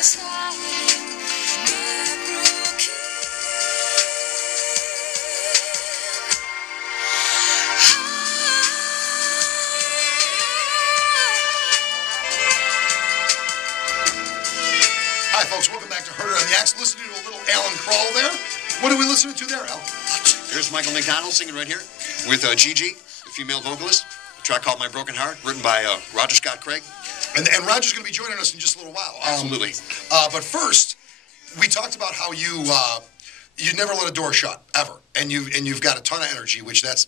Hi, folks. Welcome back to Herder on the Axe. Listening to a little Alan Kroll there. What are we listening to there, Al? Here's Micheal McDonald singing right here with Gigi, the female vocalist. A track called My Broken Heart, written by Rodger Craig. And Rodger's going to be joining us in just a little while. Absolutely. But first, we talked about how you never let a door shut ever, and you've got a ton of energy, which that's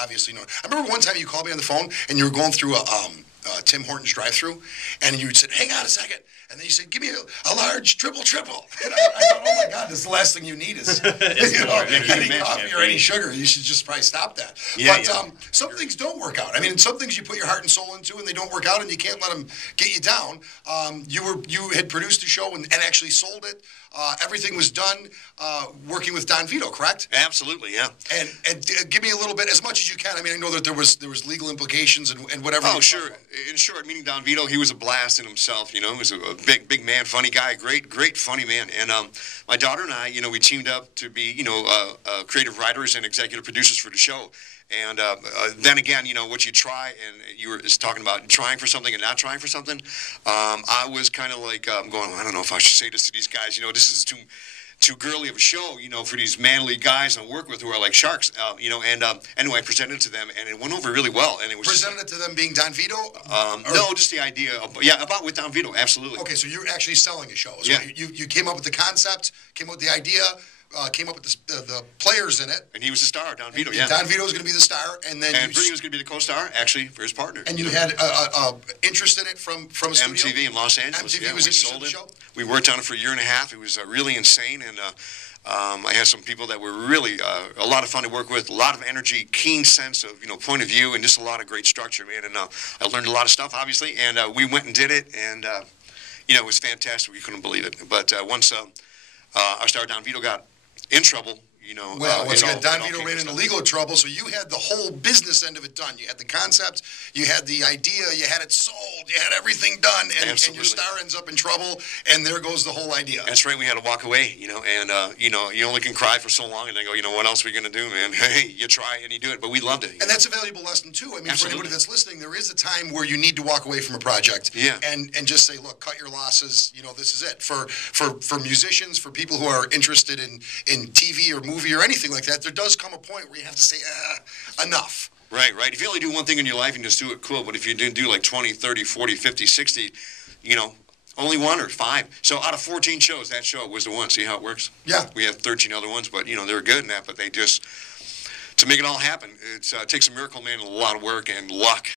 obviously known. I remember one time you called me on the phone and you were going through a Tim Hortons drive-through, and you said, "Hang on a second." And then you said, "Give me a large triple." And I thought, oh my God, this is the last thing you need is any coffee or any sugar. You should just probably stop that. But some things don't work out. I mean, some things you put your heart and soul into and they don't work out, and you can't let them get you down. You had produced a show and actually sold it. Everything was done working with Don Vito, correct? Absolutely, yeah. And give me a little bit, as much as you can. I mean, I know that there was legal implications and whatever. Oh, sure. In short, meeting Don Vito, he was a blast in himself. You know, he was a big man, funny guy, great funny man. And my daughter and I, you know, we teamed up to be, you know, creative writers and executive producers for the show. And then again, you know, what you try, and you were talking about trying for something and not trying for something. I was kind of like going, I don't know if I should say this to these guys. You know, this is too girly of a show, you know, for these manly guys I work with who are like sharks, you know. And anyway, I presented it to them, and it went over really well. And it was presented it to them being Don Vito. No, just the idea. About with Don Vito, absolutely. Okay, so you're actually selling a show. So yeah. You came up with the concept, came up with the idea. Came up with the players in it. And he was the star, Don Vito, yeah. Don Vito was going to be the star. And Brittany was going to be the co-star, actually, for his partner. And you had interest in it from a studio? MTV in Los Angeles. MTV was interested in the show? We worked on it for a year and a half. It was really insane. And I had some people that were really a lot of fun to work with, a lot of energy, keen sense of, you know, point of view, and just a lot of great structure, man. And I learned a lot of stuff, obviously. And we went and did it. And, you know, it was fantastic. We couldn't believe it. But once our star, Don Vito, got in trouble, you know. Well, once again, Don Vito ran into legal trouble, so you had the whole business end of it done. You had the concept, you had the idea, you had it sold, you had everything done, and your star ends up in trouble, and there goes the whole idea. That's right. We had to walk away, you know, and, you know, you only can cry for so long, and then go, you know, what else are we going to do, man? Hey, you try and you do it, but we loved it. And that's a valuable lesson, too. I mean, for anybody that's listening, there is a time where you need to walk away from a project and just say, look, cut your losses, you know, this is it. For musicians, for people who are interested in TV or movie or anything like that, there does come a point where you have to say, enough. Right. If you only do one thing in your life and just do it, cool. But if you do like 20, 30, 40, 50, 60, you know, only one or five. So out of 14 shows, that show was the one. See how it works? Yeah. We have 13 other ones, but, you know, they were good in that. But they just, to make it all happen, it takes a miracle, man, and a lot of work and luck.